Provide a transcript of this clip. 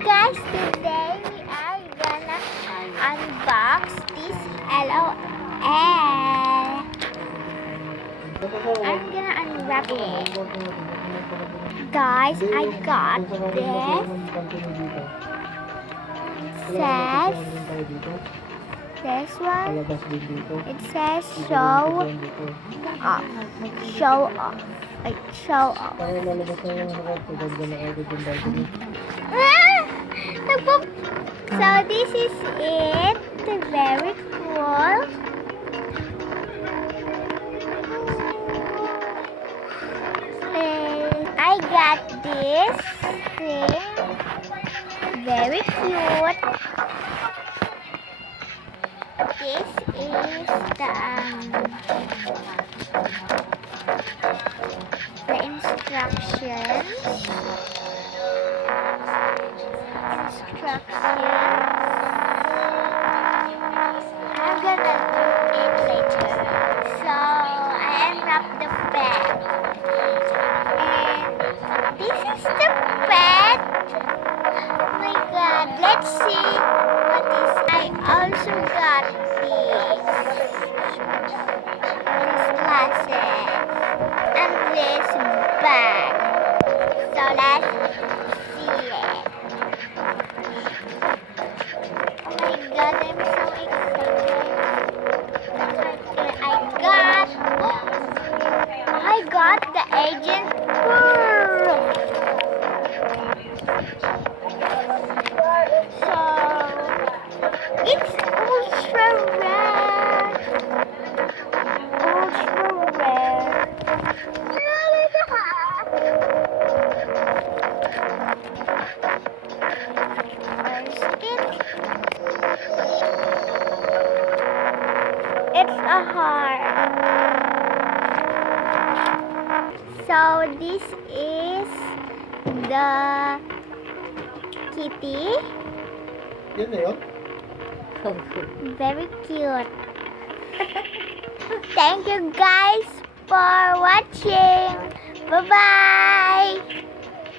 guys, today we are gonna unbox this L.O.L. I'm gonna unwrap it. Guys, I got this. Says this one. It says show off. Show off. Like show off. So this is it. Very cool. I got this thing. Very cute. This is the instructions. I'm gonna do it later. So I unwrapped the bag. And this is the bag. Oh my god, let's see what is. I also got these glasses and this bag. So let's see it. Oh my god, I'm so excited. I got the agent pearl. So it's ultra rare. Ultra rare. It's a heart. So this is the kitty. Very cute. Thank you guys for watching. Bye bye.